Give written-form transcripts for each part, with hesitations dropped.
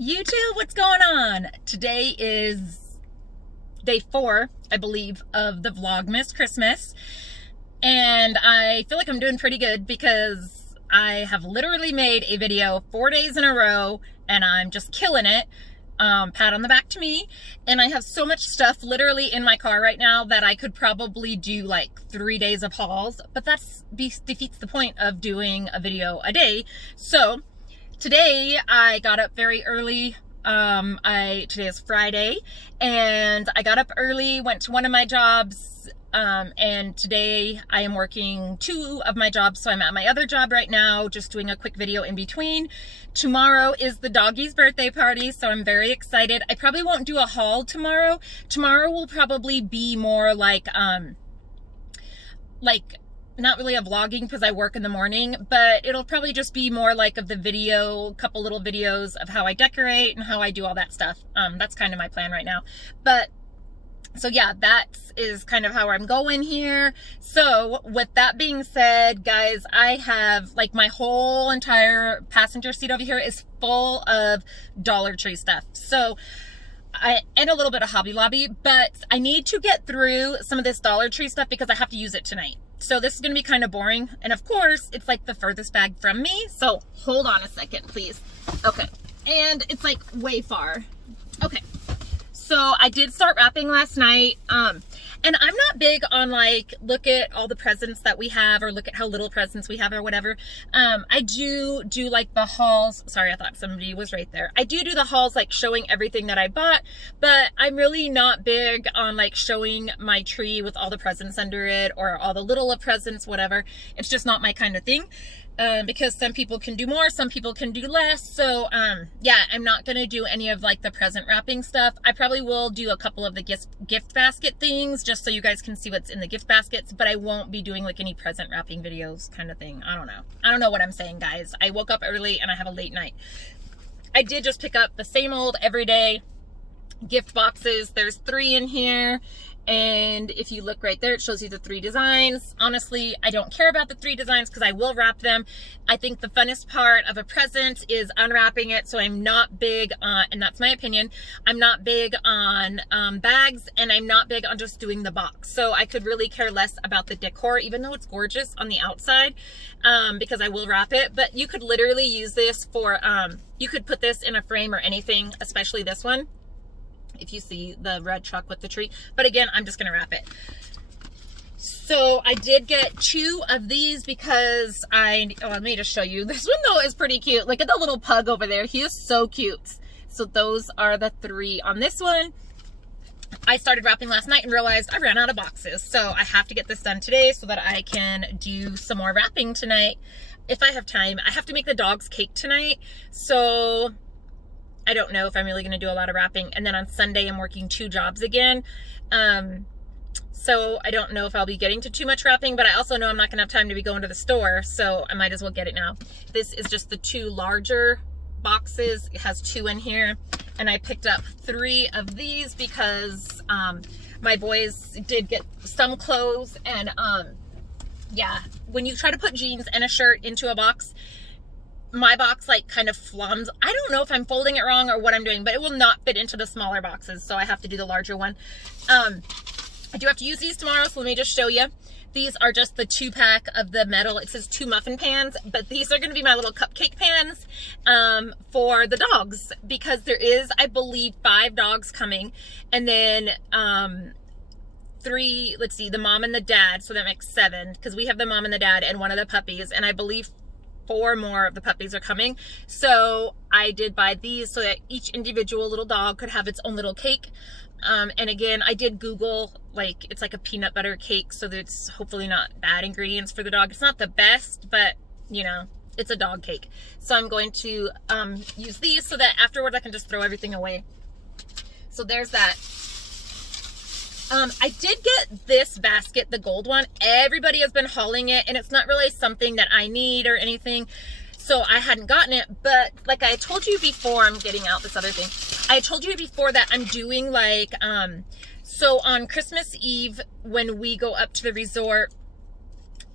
YouTube, what's going on? Today is day 4, I believe, of the Vlogmas Christmas. And I feel like I'm doing pretty good because I have literally made a video 4 days in a row and I'm just killing it. Pat on the back to me. And I have so much stuff literally in my car right now that I could probably do like 3 days of hauls, but that defeats the point of doing a video a day. So today I got up very early. Today is Friday, and I got up early, went to one of my jobs, and today I am working 2 of my jobs, so I'm at my other job right now, just doing a quick video in between. Tomorrow is the doggy's birthday party, so I'm very excited. I probably won't do a haul tomorrow. Tomorrow will probably be more like not really a vlogging because I work in the morning, but it'll probably just be more like of the video, couple little videos of how I decorate and how I do all that stuff. That's kind of my plan right now. But so yeah, that is kind of how I'm going here. So with that being said, guys, I have like my whole entire passenger seat over here is full of Dollar Tree stuff. So and a little bit of Hobby Lobby, but I need to get through some of this Dollar Tree stuff because I have to use it tonight. So this is going to be kind of boring. And of course, it's like the furthest bag from me. So hold on a second, please. Okay. And it's like way far. Okay. So I did start wrapping last night. And I'm not big on like, look at all the presents that we have or look at how little presents we have or whatever. I do like the hauls. Sorry, I thought somebody was right there. I do the hauls, like showing everything that I bought, but I'm really not big on like showing my tree with all the presents under it or all the little presents, whatever. It's just not my kind of thing. Because some people can do more, some people can do less. So, yeah, I'm not going to do any of like the present wrapping stuff. I probably will do a couple of the gift basket things just so you guys can see what's in the gift baskets, but I won't be doing like any present wrapping videos kind of thing. I don't know. I don't know what I'm saying, guys. I woke up early and I have a late night. I did just pick up the same old everyday gift boxes. There's 3 in here. And if you look right there, it shows you the 3 designs. Honestly, I don't care about the 3 designs because I will wrap them. I think the funnest part of a present is unwrapping it. So I'm not big on, and that's my opinion, I'm not big on bags, and I'm not big on just doing the box. So I could really care less about the decor, even though it's gorgeous on the outside, because I will wrap it. But you could literally use this for, you could put this in a frame or anything, especially this one. If you see the red truck with the tree. But again, I'm just going to wrap it. So I did get 2 of these because let me just show you. This one though is pretty cute. Look at the little pug over there. He is so cute. So those are the 3 on this one. I started wrapping last night and realized I ran out of boxes. So I have to get this done today so that I can do some more wrapping tonight if I have time. I have to make the dog's cake tonight. So I don't know if I'm really going to do a lot of wrapping. And then on Sunday, I'm working 2 jobs again. So I don't know if I'll be getting to too much wrapping, but I also know I'm not going to have time to be going to the store. So I might as well get it now. This is just the 2 larger boxes. It has 2 in here. And I picked up 3 of these because my boys did get some clothes. And yeah, when you try to put jeans and a shirt into a box, my box like kind of flums. I don't know if I'm folding it wrong or what I'm doing, but it will not fit into the smaller boxes. So I have to do the larger one. I do have to use these tomorrow. So let me just show you. These are just the 2-pack of the metal. It says 2 muffin pans, but these are going to be my little cupcake pans for the dogs because there is, I believe, 5 dogs coming. And then 3, let's see, the mom and the dad. So that makes 7 because we have the mom and the dad and one of the puppies. And I believe 4 more of the puppies are coming. So I did buy these so that each individual little dog could have its own little cake. And again, I did Google, like, it's like a peanut butter cake, so that it's hopefully not bad ingredients for the dog. It's not the best, but you know, it's a dog cake. So I'm going to use these so that afterwards I can just throw everything away. So there's that. I did get this basket, the gold one. Everybody has been hauling it, and it's not really something that I need or anything, so I hadn't gotten it. But like I told you before, I'm getting out this other thing. I told you before that I'm doing like, so on Christmas Eve when we go up to the resort,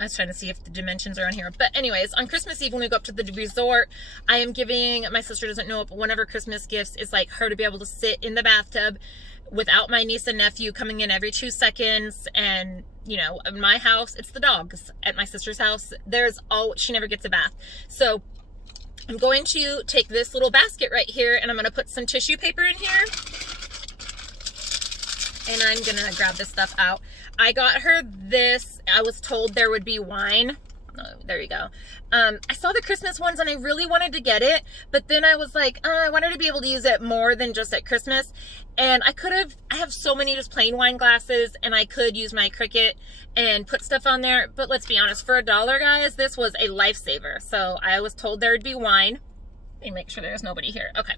I was trying to see if the dimensions are on here. But anyways, on Christmas Eve when we go up to the resort, I am giving, my sister doesn't know it, but one of her Christmas gifts is like her to be able to sit in the bathtub without my niece and nephew coming in every 2 seconds. And, you know, in my house, it's the dogs. At my sister's house, she never gets a bath. So I'm going to take this little basket right here and I'm going to put some tissue paper in here. And I'm gonna grab this stuff out. I got her this. I was told there would be wine. Oh, there you go. I saw the Christmas ones and I really wanted to get it, but then I was like, I wanted to be able to use it more than just at Christmas. And I have so many just plain wine glasses, and I could use my Cricut and put stuff on there. But let's be honest, for $1, guys, this was a lifesaver. So I was told there would be wine. Let me make sure there's nobody here. Okay.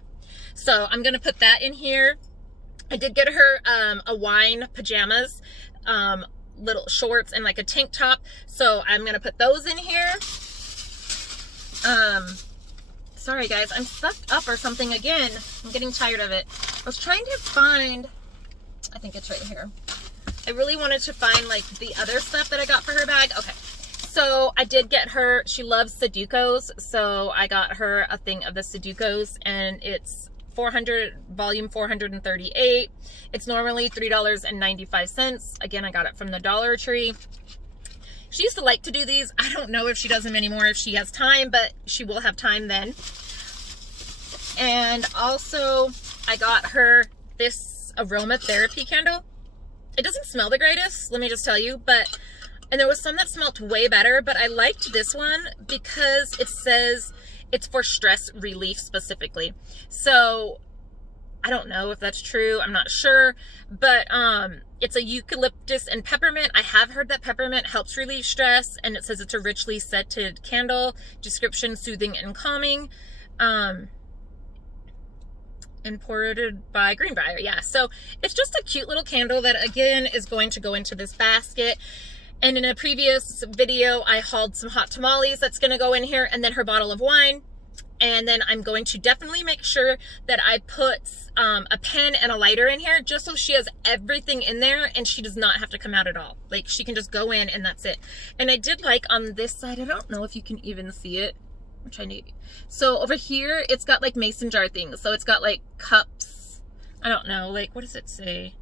So I'm gonna put that in here. I did get her a wine pajamas, little shorts and like a tank top. So I'm going to put those in here. Sorry guys, I'm stuffed up or something again. I'm getting tired of it. I was trying to find, I think it's right here. I really wanted to find like the other stuff that I got for her bag. Okay. So I did get her, she loves Sudokus. So I got her a thing of the Sudokus, and it's volume 438. It's normally $3.95. Again, I got it from the Dollar Tree. She used to like to do these. I don't know if she does them anymore, if she has time, but she will have time then. And also, I got her this Aromatherapy Candle. It doesn't smell the greatest, let me just tell you, and there was some that smelled way better, but I liked this one because it says it's for stress relief specifically. So I don't know if that's true. I'm not sure, but it's a eucalyptus and peppermint. I have heard that peppermint helps relieve stress, and it says it's a richly scented candle. Description: soothing and calming. Imported by Greenbrier. Yeah, so it's just a cute little candle that again is going to go into this basket. And in a previous video, I hauled some hot tamales that's going to go in here, and then her bottle of wine. And then I'm going to definitely make sure that I put a pen and a lighter in here, just so she has everything in there and she does not have to come out at all. Like, she can just go in and that's it. And I did like on this side, I don't know if you can even see it. I'm trying to, so over here, it's got like mason jar things. So it's got like cups. I don't know, like, what does it say?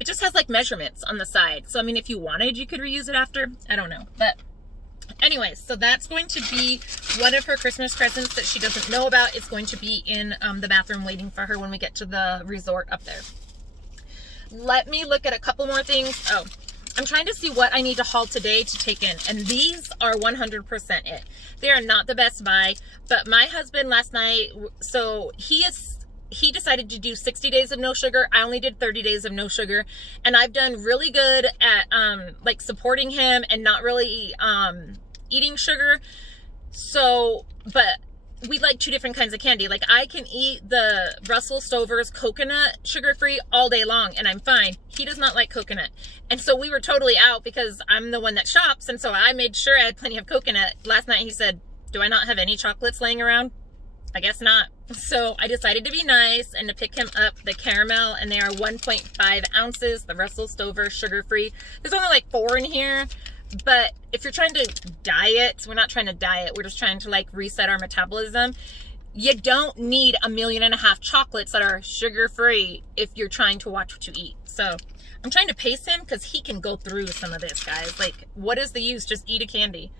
It just has like measurements on the side. So, I mean, if you wanted, you could reuse it after. I don't know. But anyways, so that's going to be one of her Christmas presents that she doesn't know about. It's going to be in the bathroom waiting for her when we get to the resort up there. Let me look at a couple more things. Oh, I'm trying to see what I need to haul today to take in. And these are 100% it. They are not the best buy, but my husband last night, so he decided to do 60 days of no sugar. I only did 30 days of no sugar, and I've done really good at like supporting him and not really eating sugar. So, but we like 2 different kinds of candy. Like, I can eat the Russell Stover's coconut sugar-free all day long and I'm fine. He does not like coconut. And so we were totally out because I'm the one that shops, and so I made sure I had plenty of coconut. Last night he said, "Do I not have any chocolates laying around?" I guess not. So I decided to be nice and to pick him up the caramel, and they are 1.5 ounces, the Russell Stover sugar-free. There's only like 4 in here, but if you're trying to diet, we're not trying to diet, we're just trying to like reset our metabolism. You don't need 1.5 million chocolates that are sugar-free if you're trying to watch what you eat. So I'm trying to pace him because he can go through some of this, guys. Like, what is the use? Just eat a candy.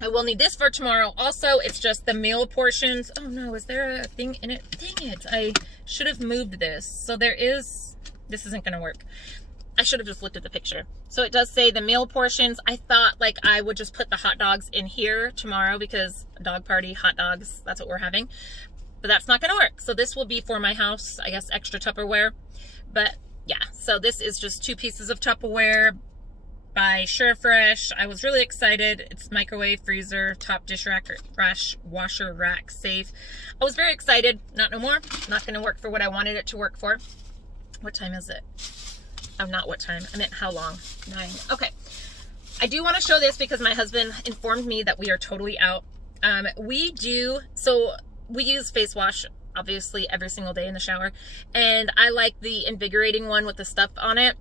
I will need this for tomorrow. Also, it's just the meal portions. Oh no, is there a thing in it? Dang it, I should have moved this. So there is, this isn't gonna work. I should have just looked at the picture. So it does say the meal portions. I thought like I would just put the hot dogs in here tomorrow because a dog party, hot dogs, that's what we're having. But that's not gonna work. So this will be for my house, I guess extra Tupperware. But yeah, so this is just 2 pieces of Tupperware by SureFresh. I was really excited. It's microwave, freezer, top dish rack, washer rack safe. I was very excited. Not no more. Not going to work for what I wanted it to work for. What time is it? Oh, not what time. I meant how long. 9. Okay. I do want to show this because my husband informed me that we are totally out. So we use face wash obviously every single day in the shower, and I like the invigorating one with the stuff on it.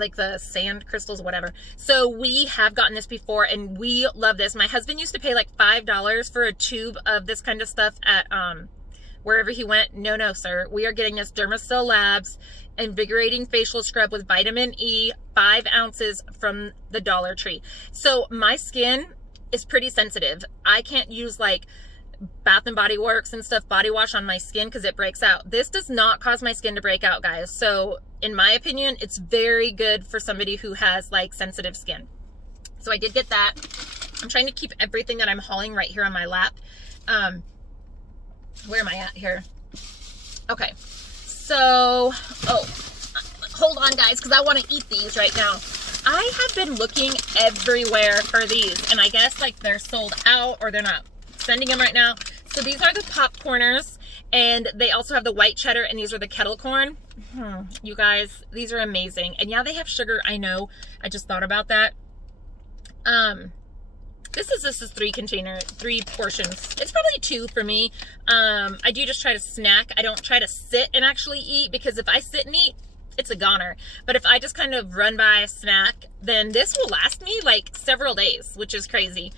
like the sand crystals, whatever. So we have gotten this before and we love this. My husband used to pay like $5 for a tube of this kind of stuff at wherever he went. No, sir. We are getting this Dermasil Labs Invigorating Facial Scrub with Vitamin E, 5 ounces from the Dollar Tree. So my skin is pretty sensitive. I can't use like Bath and Body Works and stuff body wash on my skin because it breaks out. This does not cause my skin to break out, guys. So in my opinion, it's very good for somebody who has like sensitive skin. So I did get that. I'm trying to keep everything that I'm hauling right here on my lap. Where am I at here? Okay. So, hold on guys, because I want to eat these right now. I have been looking everywhere for these, and I guess like they're sold out or they're not sending them right now. So these are the popcorners, and they also have the white cheddar, and these are the kettle corn. You guys, these are amazing. And yeah, they have sugar, I know. I just thought about that. This is 3 portions. It's probably 2 for me. I do just try to snack. I don't try to sit and actually eat, because if I sit and eat, it's a goner. But if I just kind of run by a snack, then this will last me like several days, which is crazy.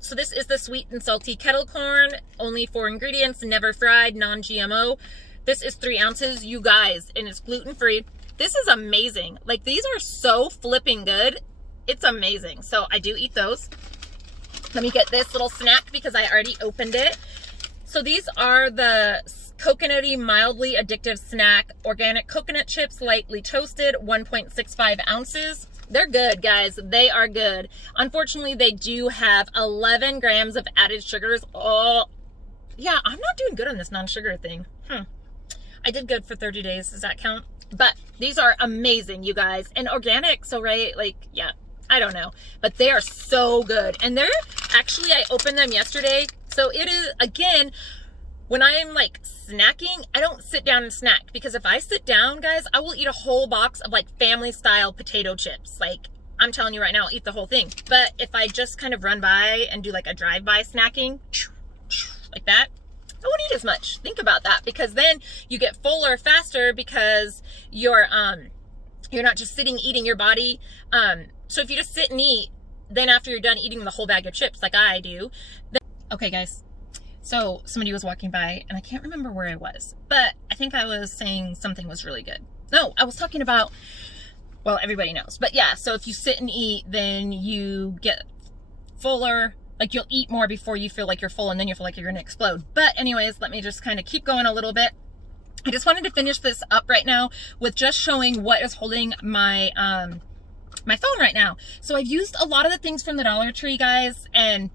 So this is the sweet and salty kettle corn, only 4 ingredients, never fried, non-GMO. This is 3 ounces, you guys, and it's gluten-free. This is amazing. Like, these are so flipping good. It's amazing. So I do eat those. Let me get this little snack because I already opened it. So these are the coconutty, mildly addictive snack, organic coconut chips, lightly toasted, 1.65 ounces. They're good, guys. They are good. Unfortunately, they do have 11 grams of added sugars. Oh, yeah, I'm not doing good on this non-sugar thing. I did good for 30 days. Does that count? But these are amazing, you guys. And organic, so right, like, yeah, I don't know. But they are so good. And they're, actually, I opened them yesterday. So it is, again, when I'm like snacking, I don't sit down and snack, because if I sit down, guys, I will eat a whole box of like family style potato chips. Like, I'm telling you right now, I'll eat the whole thing. But if I just kind of run by and do like a drive-by snacking, like that, I won't eat as much. Think about that, because then you get fuller faster because you're not just sitting eating your body. So if you just sit and eat, then after you're done eating the whole bag of chips like I do, then... Okay, guys. So somebody was walking by, and I can't remember where I was, but I think I was saying something was really good. No, I was talking about, well, everybody knows. But yeah, so if you sit and eat, then you get fuller. Like, you'll eat more before you feel like you're full, and then you feel like you're gonna explode. But anyways, let me just kind of keep going a little bit. I just wanted to finish this up right now with just showing what is holding my my phone right now. So I've used a lot of the things from the Dollar Tree, guys, and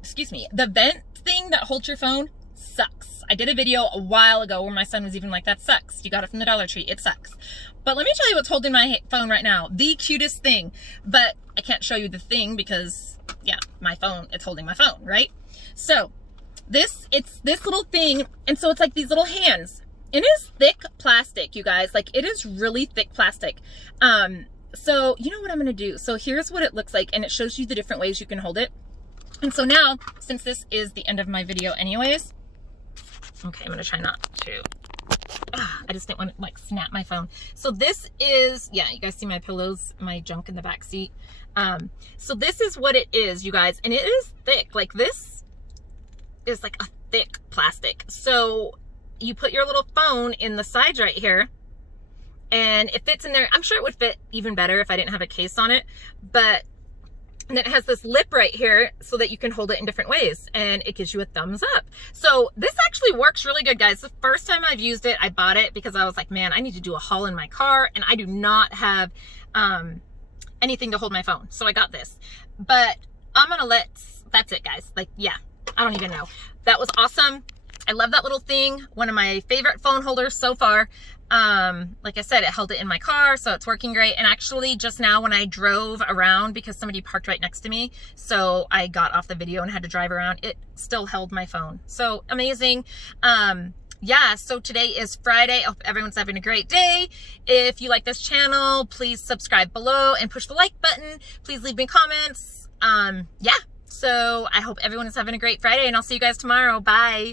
excuse me, the vent thing that holds your phone sucks. I did a video a while ago where my son was even like, that sucks. You got it from the Dollar Tree. It sucks. But let me tell you what's holding my phone right now. The cutest thing. But I can't show you the thing because, yeah, my phone, it's holding my phone, right? So it's this little thing. And so it's like these little hands. It is thick plastic, you guys. Like, it is really thick plastic. So you know what I'm going to do? So here's what it looks like. And it shows you the different ways you can hold it. And so now, since this is the end of my video anyways, okay, I'm going to try not to, I just didn't want to like snap my phone. So this is, yeah, you guys see my pillows, my junk in the back seat. So this is what it is, you guys, and it is thick. Like, this is like a thick plastic. So you put your little phone in the sides right here, and it fits in there. I'm sure it would fit even better if I didn't have a case on it, but and then it has this lip right here so that you can hold it in different ways, and it gives you a thumbs up. So this actually works really good, guys. The first time I've used it, I bought it because I was like, man, I need to do a haul in my car, and I do not have anything to hold my phone. So I got this, but I'm gonna that's it, guys. Like, yeah, I don't even know. That was awesome. I love that little thing. One of my favorite phone holders so far. Like I said, it held it in my car, so it's working great. And actually just now when I drove around, because somebody parked right next to me, so I got off the video and had to drive around, it still held my phone. So amazing. Yeah, so today is Friday. I hope everyone's having a great day. If you like this channel, please subscribe below and push the like button. Please leave me comments. Yeah, so I hope everyone is having a great Friday, and I'll see you guys tomorrow. Bye.